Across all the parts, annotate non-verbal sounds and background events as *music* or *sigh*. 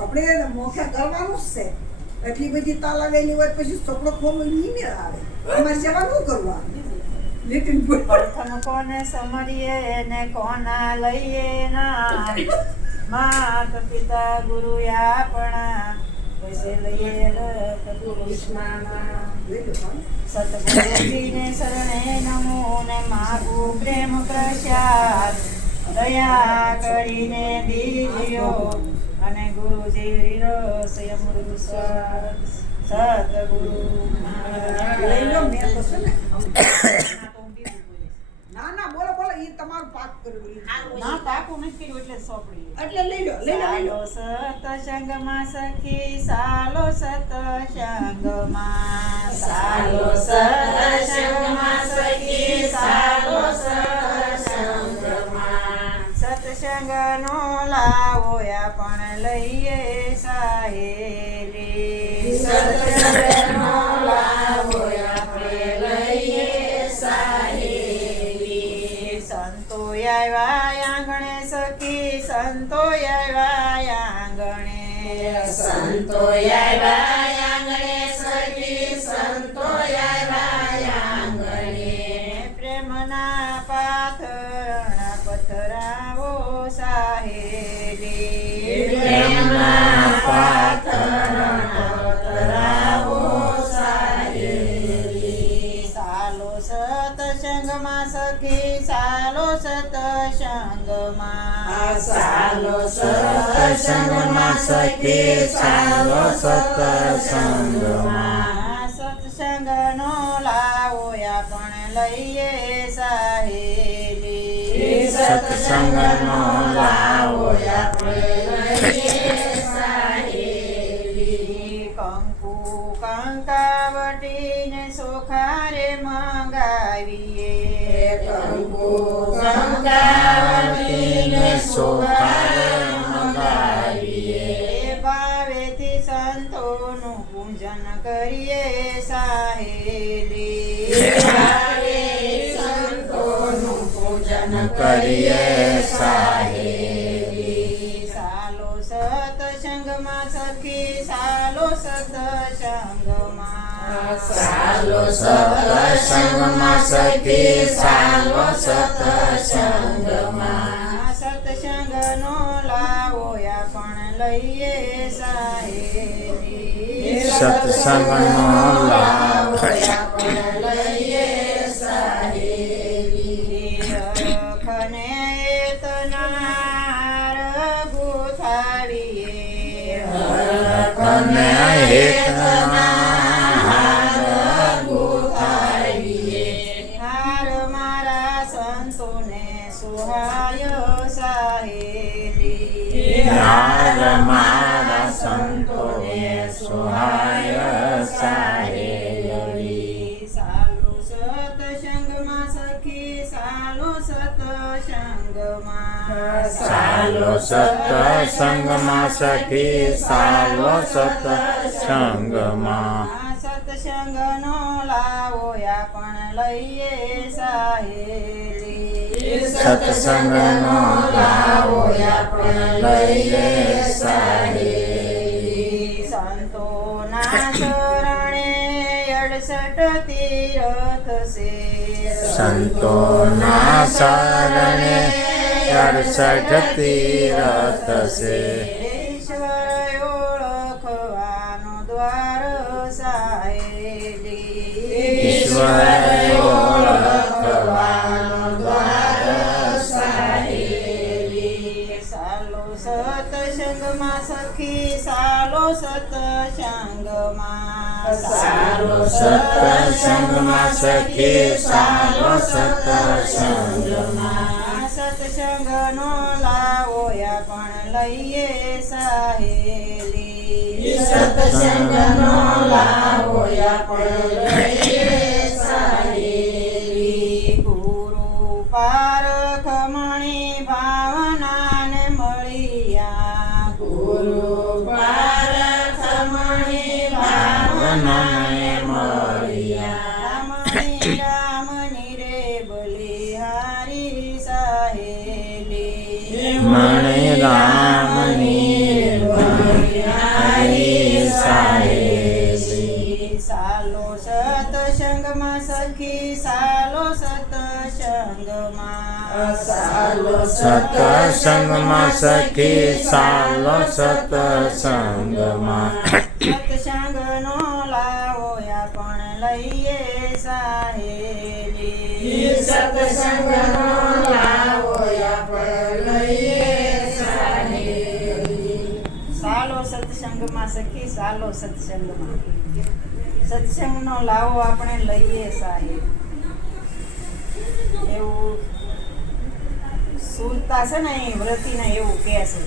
આપણે મોખે કરવાનું જ છે. એટલી બધી તાલ આવેલી હોય પછી સોપડો ખોલો નહીં મેળ આવે. અમારે સેવા શું કરવા લેટિન પ્રથમ કોને સમરીએ ને કોના લઈએ ના? *laughs* માત પિતા ગુરુ આપણા સતગુરુજીને શરણે નમો ને પ્રેમ પ્રસાદ દયા કરીને દીજો અને ગુરુજી રસ અમૃત સતગુરુ લઈ લો મેં તો છે ને ના ના બોલો બોલો એ તમારું પાક કર્યું ના તાકું નથી કર્યું એટલે સોંપડી. એટલે લઈ લો લઈ લો લઈ લો સાલો સતસંગમાં સખી સાલો સતસંગમાં. સાલો સત્સંગમાં સખી સાલો સત્સંગમાં. સત્સંગનો લાવો પણ લઈએ સાહેલી સત્સંગનો લાભો સાહેલી સંતો આવ્યા આંગણે સખી સંતો આવ્યા આંગણે સંતો આવ્યા આંગણે સખી સંતો આવ્યા આંગણે પ્રેમના પાથરણા પથરાવો સાહેલી પ્રેમના પાથરણા પથરાવો સાહેલી સાલો સતસંગમાં સખી સાલો સતસંગમાં સાલો સત્સંગમાં સાલો સત્સંગમાં સત્સંગનો લાવો પણ લઈએ સાહેલી. સત્સંગનો લાવો આપણે લઈએ. સોપારે મંગાવીએ ભાવેથી સંતોનું પૂજન કરીએ સાહેલી સંતોનું પૂજન કરીએ સાહેલી સાલો સતસંગમાં સખી સાલો સતસંગમાં સાલો સત્સંગમાં સખી સાલો સત્સંગમાં લઈએ સાહેલી સત્સંગનો લાભ. લઈએ સાહેલી રખને તનાર ગુથાવીએ મારા સંતોને સુહાય હાર મારા સંતોએ સુહાય સાહેલી સાલો સતસંગમાં સખી સાલો સતસંગમાં સાલો સત્સંગમાં સખી સાલો સત્સંગમાં સત્સંગનો લાવો પણ લઈએ સાહેલી સત્સંગનો લાવો આપણે લઈએ સાહેલી સંતોના ચરણે અડસઠ તીરથ છે સંતોના શરણે અડસઠ તીરથ છે ઈશ્વર ઓળખવાનો દ્વાર સાહેલી ઈશ્વર સતસંગમાં સખી સાલો સતસંગમાં સારો સતસંગમાં સખી સારો સત્સંગમાં સત્સંગનો લાવો પણ લઈએ સાહેલી. સત્સંગનો લાવો પણ લઈએ સાલો સતસંગમાં સખી સાલો સતસંગમાં સાલો સતસંગમાં સખી સાલો સતસંગમાં સત્સંગનો લાવો પણ લઈએ સાહેલી સત્સંગનો લાવો. સત્સંગમાં સખી સાલો સત્સંગમાં. સત્સંગનો લાવો આપણે લઈએ સાહેબ. એવું સુરતા છે ને એ વ્રતિને એવું કહે છે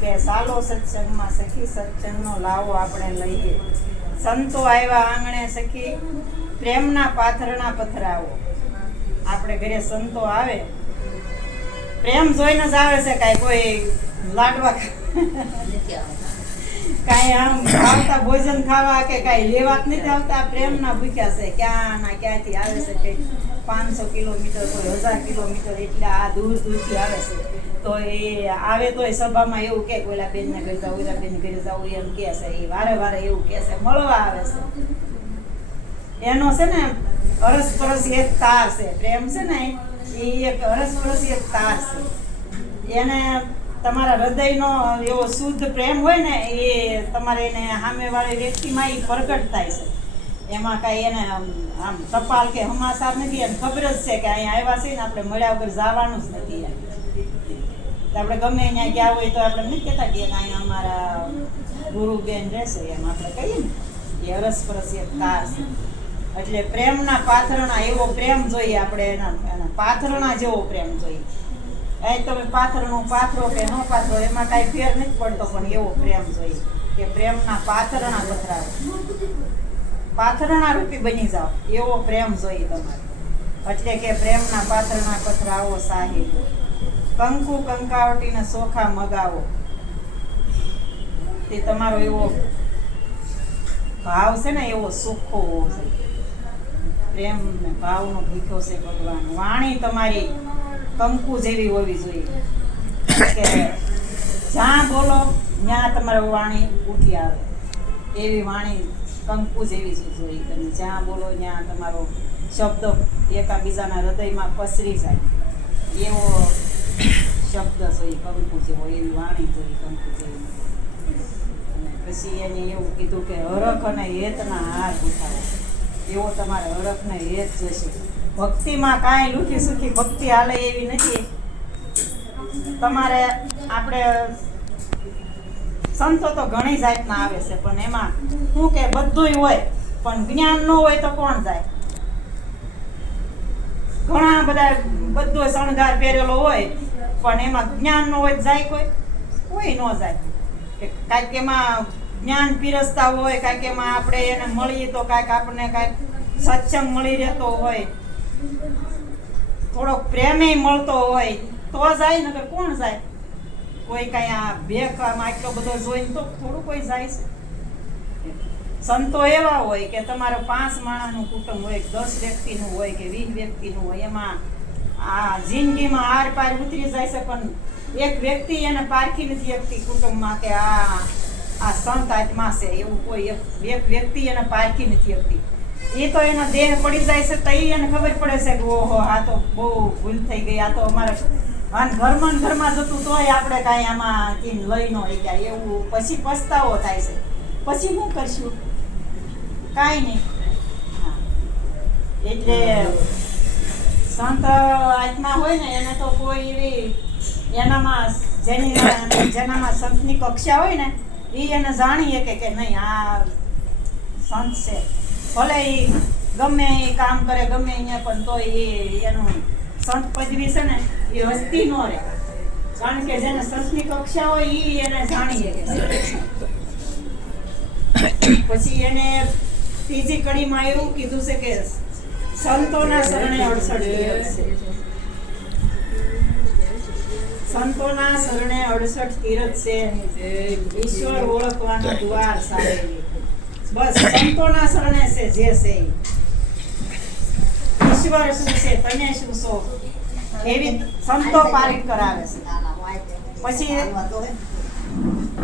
કે સાલો સત્સંગમાં સખી સત્સંગનો લાવો આપણે લઈએ. સંતો આવ્યા આંગણે સખી, પ્રેમના પાથરણા પથરાવો. આપણે ઘરે સંતો આવે. પ્રેમ જોઈને જ આવે છે કાંઈ કોઈ લાડવા. કાંઈ આમ આવતા ભોજન ખાવા કે કાંઈ લેવા જ નથી આવતા. પ્રેમના ભૂખ્યા છે. ક્યાં ના ક્યાંથી આવે છે કે પાંચસો કિલોમીટર કોઈ હજાર કિલોમીટર એટલે આ દૂર દૂરથી આવે છે. તો એ આવે તો એ સભામાં એવું કે ઓલા બેનને ઘરે જાવ ઓલા બેન ઘરે જાવ એમ કે છે. એ વારે વારે એવું કે છે. મળવા આવે છે. એનો છે ને અરસપરસ એક તાર છે. પ્રેમ છે ને એ એક અરસપરસ એક તાર છે. એને તમારા હૃદયનો એવો શુદ્ધ પ્રેમ હોય ને, એ તમારે એને સામેવાળી વ્યક્તિમાં એ પ્રગટ થાય છે. એમાં કાંઈ એને આમ કપાલ કે હમાસાર નથી એને ખબર જ છે કે અહીંયા આવ્યા છે ને, આપણે મળ્યા વગર જવાનું જ નથી આપણે ગમે ત્યાં ગયા હોય તો આપણે નથી કહેતા કે અહીંયા અમારા ગુરુબેન રહેશે એમ આપણે કહીએ ને. એ અરસપરસ એક તાર એટલે પ્રેમના પાથરણા એવો પ્રેમ જોઈએ આપણે, એના એના પાથરણા જેવો પ્રેમ જોઈએ. એ તમે નો પાથરો કે ન પાથરો, એમાં કાંઈ ફેર નથી પડતો, પણ એવો પ્રેમ જોઈએ કે પ્રેમના પાથરણા પથરાવો. પાથરણા રૂપી બની જાઓ, એવો પ્રેમ જોઈએ તમારે. એટલે કે પ્રેમના પાથરણા પથરાવો સાહેબ કંકુ કંકાવટીને સોખા મગાવો. તે તમારો એવો ભાવ છે ને, એવો સુખો હોવો જોઈએ. પ્રેમ ને ભાવનો ભીખો છે ભગવાન. વાણી તમારી કંકુ જેવી હોવી જોઈએ. કે જ્યાં બોલો, ત્યાં તમારે વાણી ઉઠી આવે. એવી વાણી કંકુ જેવી જ જોઈએ તમે જ્યાં બોલો, ત્યાં તમારો શબ્દ એકાબીજાના હૃદયમાં પસરી જાય. એવો શબ્દ જોઈએ કંકુ જેવો. એવી વાણી જોઈએ કંકુ જેવી. પછી એને એવું કીધું કે હરખ અને હેતના હાર ઉઠાવો. એવો તમારે હરખ ને હેત જોશે. ભક્તિમાં કાંઈ લુખી સુખી ભક્તિ હાલે એવી નથી. તમારે આપણે સંતો તો ઘણી જાતના આવે છે, પણ એમાં શું કે બધુંય હોય, પણ જ્ઞાન ન હોય તો કોણ જાય? ઘણા બધા બધો શણગાર પહેરેલો હોય, પણ એમાં જ્ઞાન ન હોય જાય કોઈ? કોઈ ન જાય. કે કાંઈક એમાં જ્ઞાન પીરસતા હોય, કાંઈક એમાં આપણે એને મળીએ તો કાંઈક આપણને કાંઈક સત્સંગ મળી રહેતો હોય થોડોક પ્રેમે મળતો હોય તો જાય, નકર કોણ જાય? કોઈ કઈ આ ભેખમાં આટલો બધો જોઈને તો થોડું કોઈ જાય છે. સંતો એવા હોય કે તમારે પાંચ માણસનું કુટુંબ હોય, દસ વ્યક્તિનું હોય કે વીસ વ્યક્તિનું હોય, એમાં આ જિંદગીમાં આર પાર ઉતરી જાય છે, પણ એક વ્યક્તિ એને પારખી નથી શકતી કુટુંબમાં કે આ આ સંત આત્મા છે, એવું કોઈ એક વ્યક્તિ એને પારખી નથી શકતી. એ તો એનો દેહ પડી જાય છે તો એને ખબર પડે છે કે ઓહો, આ તો બહુ ભૂલ થઈ ગઈ, આ તો અમારે અને ઘરમાં ઘરમાં જતું તોય આપણે કાંઈ આમાં તીન લઈ ન ગયા એવું પછી પસ્તાવો થાય છે. પછી શું કરશું? કાંઈ નહીં. એટલે સંત આત્મા હોય ને, એને તો કોઈ એવી એનામાં જેની જેનામાં સંતની કક્ષા હોય ને એ એને જાણીએ કે કે નહીં, આ સંત છે. ભલે ગમે એ કામ કરે, ગમે અહીંયા પણ તો એ એનું સંત પદવી છે ને, એ હસ્તી ન રહે. કારણ કે જેને સંતની કક્ષા હોય એ એને જાણીએ પછી એને ત્રીજી કડીમાં એવું કીધું છે કે સંતોના શરણે અડસઠ સંતોના શરણે અડસઠ તીરથ છે. ઈશ્વર ઓળખવાનો દ્વાર સારેલી બસ, સંતોના શરણે છે, જે છે ઈશ્વર શું છે તમે શું છો એવી સંતો પારિત કરાવે છે. પછી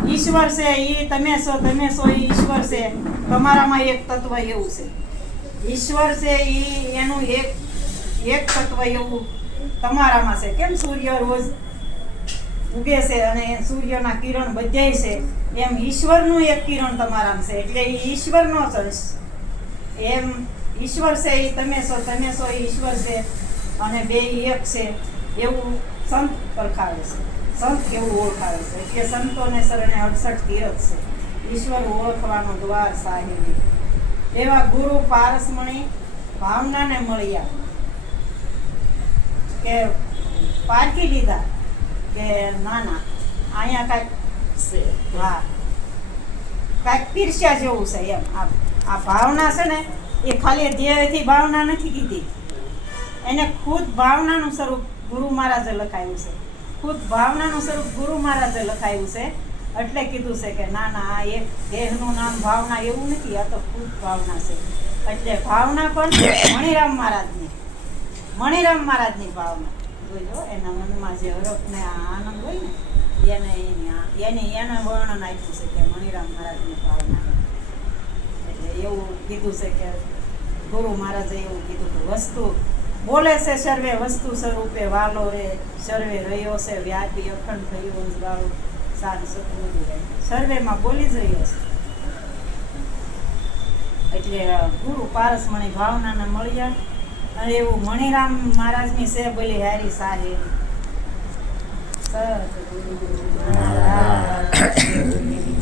ઈશ્વર છે, એ તમે છો તમે છો, એ ઈશ્વર છે. તમારામાં એક તત્વ એવું છે. ઈશ્વર છે, એ એનું એક એક તત્વ એવું તમારામાં છે. કેમ સૂર્ય રોજ ઉગે છે અને સૂર્યના કિરણ બધાય છે? એમ ઈશ્વરનું એક કિરણ તમારામાં છે, એટલે એ ઈશ્વરનો અંશ. એમ ઈશ્વર છે એ તમે છો તમે છો એ ઈશ્વર છે, અને બે એક છે, એવું સંત પરખાવે છે. સંત કેવું ઓળખાવે છે? એટલે સંતોને શરણે અડસઠ તીરથ છે. ઈશ્વર ઓળખવાનો દ્વાર સાહેબી. એવા ગુરુ પારસમણી ભાવનાને મળ્યા કે પારખી લીધા કે, ના ના, અહીંયા કાંઈક હા કાંઈક પીરસ્યા જેવું છે એમ. આ ભાવના છે ને, એ ખાલી ધ્યેયથી ભાવના નથી કીધી. એને ખુદ ભાવનાનું સ્વરૂપ ગુરુ મહારાજે લખાયું છે. ખુદ ભાવનાનું સ્વરૂપ ગુરુ મહારાજે લખાયું છે. એટલે કીધું છે કે ના ના, આ એક દેહનું નામ ભાવના એવું નથી, આ તો ખુદ ભાવના છે. એટલે ભાવના પણ મણિરામ મહારાજની. મણિરામ મહારાજની ભાવના. જોજો એના મનમાં જે હરખ ને આ આનંદ હોય ને એને એની એને વર્ણન આપ્યું છે કે મણિરામ મહારાજની ભાવના એટલે એવું કીધું છે કે ગુરુ મહારાજે એવું કીધું કે વસ્તુ બોલે છે સર્વે વસ્તુ સ્વરૂપે, વાલો રે સર્વે રહ્યો છે, વ્યાપી અખંડ થયું અંજવાળું સાર સતબુદ્ધિ રહે સર્વેમાં બોલી જ રહ્યો છે. એટલે ગુરુ પારસમણી ભાવનાને મળ્યા અને એવું મણિરામ મહારાજની છે બોલી હારી સાહેબ 阿弥陀佛。